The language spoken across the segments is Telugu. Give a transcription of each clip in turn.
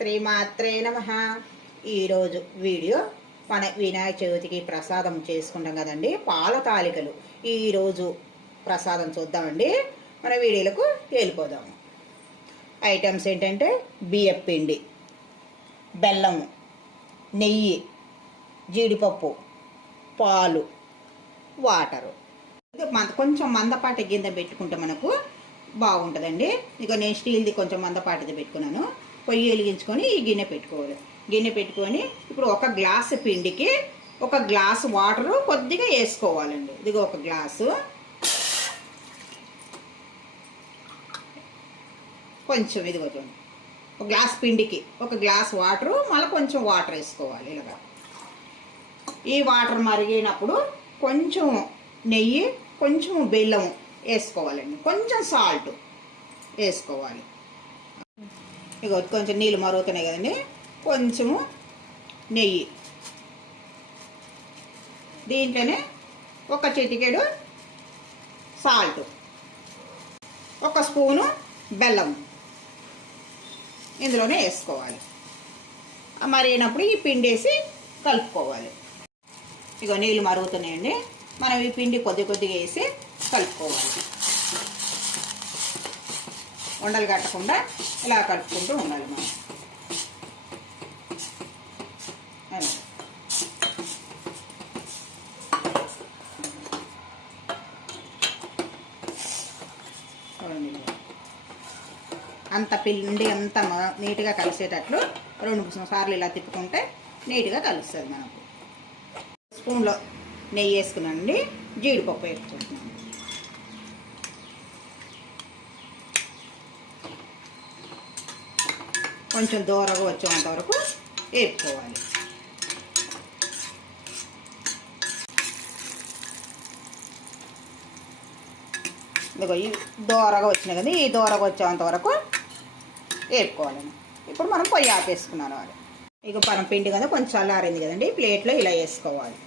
శ్రీమాత్రే నమ. ఈరోజు వీడియో మన వినాయక చవితికి ప్రసాదం చేసుకుంటాం కదండి పాల తాలికలు. ఈరోజు ప్రసాదం చూద్దామండి. మన వీడియోలకు వెళ్ళిపోదాము ఐటమ్స్ ఏంటంటే బియ్యం పిండి బెల్లము నెయ్యి జీడిపప్పు పాలు వాటరు. మంద కొంచెం మందపాటి గింద పెట్టుకుంటే మనకు బాగుంటుందండి. ఇక నేను స్టీల్ది కొంచెం మందపాటిది పెట్టుకున్నాను. పొయ్యి వెలిగించుకొని ఈ గిన్నె పెట్టుకోవాలి. గిన్నె పెట్టుకొని ఇప్పుడు ఒక గ్లాసు పిండికి ఒక గ్లాసు వాటరు కొద్దిగా వేసుకోవాలండి. ఇదిగో ఒక గ్లాసు. కొంచెం ఇదిగో చూడండి. ఒక గ్లాస్ పిండికి ఒక గ్లాస్ వాటరు మళ్ళీ కొంచెం వాటర్ వేసుకోవాలి ఇలాగా. ఈ వాటర్ మరిగినప్పుడు కొంచెం నెయ్యి కొంచెం బెల్లం వేసుకోవాలండి. కొంచెం సాల్ట్ వేసుకోవాలి. ఇక కొంచెం నీళ్ళు మరుగుతున్నాయి కదండి. కొంచెము నెయ్యి. దీంట్లోనే ఒక చిటికెడు సాల్ట్. ఒక స్పూను బెల్లం. ఇందులోనే వేసుకోవాలి. మరిగినప్పుడు ఈ పిండి వేసి కలుపుకోవాలి. ఇగో నీళ్ళు మరుగుతున్నాయండి. మనం ఈ పిండి కొద్ది కొద్దిగా వేసి కలుపుకోవాలి. ఉండలు కట్టకుండా ఇలా కలుపుకుంటూ ఉండాలి మనం. అలా. అంత పిండి అంత నీట్గా కలిసేటట్లు రెండు మూడు సార్లు ఇలా తిప్పుకుంటే నీట్గా కలుస్తుంది మనకు. స్పూన్లో నెయ్యి వేసుకున్నానండి జీడిపప్పు వేసుకుంటున్నాను. కొంచెం దూరగా వచ్చేంత వరకు వేపుకోవాలి. ఇదిగో ఈ దూరగా వచ్చినాయి కదా ఈ దూరగా వచ్చేంత వరకు వేపుకోవాలండి ఇప్పుడు మనం పొయ్యి ఆపేసుకున్నాను అది. ఇక మనం పిండి కదా కొంచెం చల్లారింది కదండి ప్లేట్లో ఇలా వేసుకోవాలి.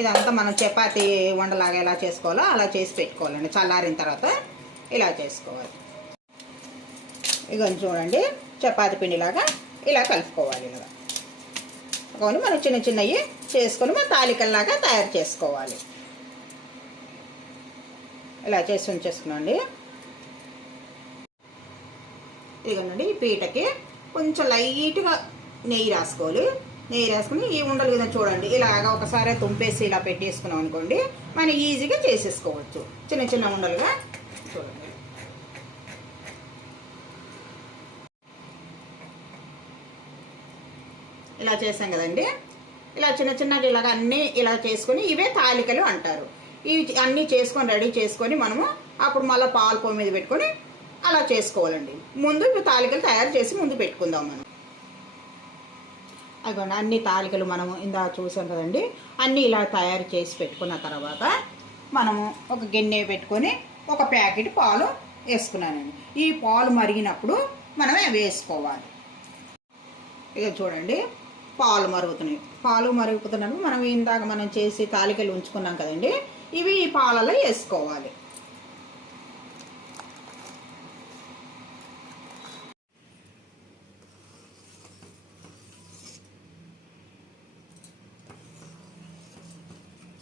ఇదంతా మనం చపాతీ వండలాగా ఎలా చేసుకోవాలో అలా చేసి పెట్టుకోవాలండి. చల్లారిన తర్వాత ఇలా చేసుకోవాలి. ఇక చూడండి చపాతీ పిండిలాగా ఇలా కలుపుకోవాలి ఇలా కావాలి మనం చిన్న చిన్నవి చేసుకొని మనం తాలికల్లాగా తయారు చేసుకోవాలి. ఇలా చేసి ఉంచేసుకున్నాండి. ఇదిగోనండి ఈ పీటకి కొంచెం లైట్గా నెయ్యి రాసుకోవాలి. నెయ్యి వేసుకుని ఈ ఉండలు కదా చూడండి. ఇలాగ ఒకసారి తుంపేసి ఇలా పెట్టేసుకున్నాం అనుకోండి. మనం ఈజీగా చేసేసుకోవచ్చు. చిన్న చిన్న ఉండలుగా చూడండి. ఇలా చేసాం కదండి. ఇలా చిన్న చిన్నగా ఇలాగ అన్నీ ఇలా చేసుకొని ఇవే తాలికలు అంటారు. ఇవి అన్నీ చేసుకొని రెడీ చేసుకొని మనము అప్పుడు మళ్ళీ పాలు పొయ్యి మీద పెట్టుకొని అలా చేసుకోవాలండి. ముందు ఇవి తాలికలు తయారు చేసి ముందు పెట్టుకుందాం మనం. అదిగోండి అన్ని తాలికలు మనము ఇందా చూసాం కదండి. అన్నీ ఇలా తయారు చేసి పెట్టుకున్న తర్వాత మనము ఒక గిన్నె పెట్టుకొని ఒక ప్యాకెట్ పాలు వేసుకున్నానండి. ఈ పాలు మరిగినప్పుడు మనం వేసుకోవాలి. ఇక చూడండి పాలు మరుగుతున్నాయి. పాలు మరుగుతున్నప్పుడు మనం ఇందాక మనం చేసి తాలికలు ఉంచుకున్నాం కదండి ఇవి ఈ పాలలో వేసుకోవాలి.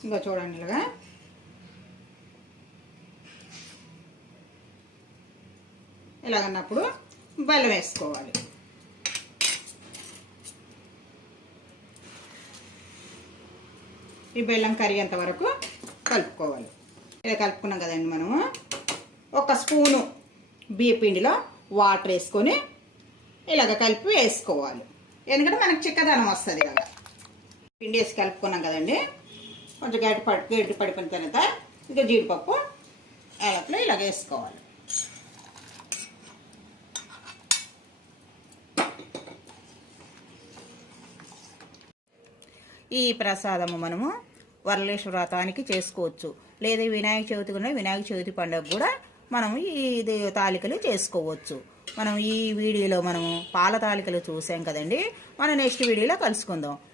ఇంకా చూడండి ఇలాగా. ఇలాగన్నప్పుడు బెల్లం వేసుకోవాలి. ఈ బెల్లం కరిగేంత వరకు కలుపుకోవాలి. ఇలా కలుపుకున్నాం కదండి మనము. ఒక స్పూను బియ్య పిండిలో వాటర్ వేసుకొని ఇలాగ కలిపి వేసుకోవాలి. ఎందుకంటే మనకి చిక్కదనం వస్తుంది ఇలాగ పిండి వేసి కలుపుకున్నాం కదండి. కొంచెం గడ్డి పడి గడ్డి పడిపోయిన తర్వాత ఇంకా జీడిపప్పు యాలకులు ఇలాగ వేసుకోవాలి. ఈ ప్రసాదము మనము వరలేశ్వర వ్రతానికి చేసుకోవచ్చు. లేదా వినాయక చవితి కూడా వినాయక చవితి పండుగ కూడా మనం ఈ ఇది తాలికలు చేసుకోవచ్చు. మనం ఈ వీడియోలో మనము పాల తాలికలు చూసాం కదండి. మనం నెక్స్ట్ వీడియోలో కలుసుకుందాం.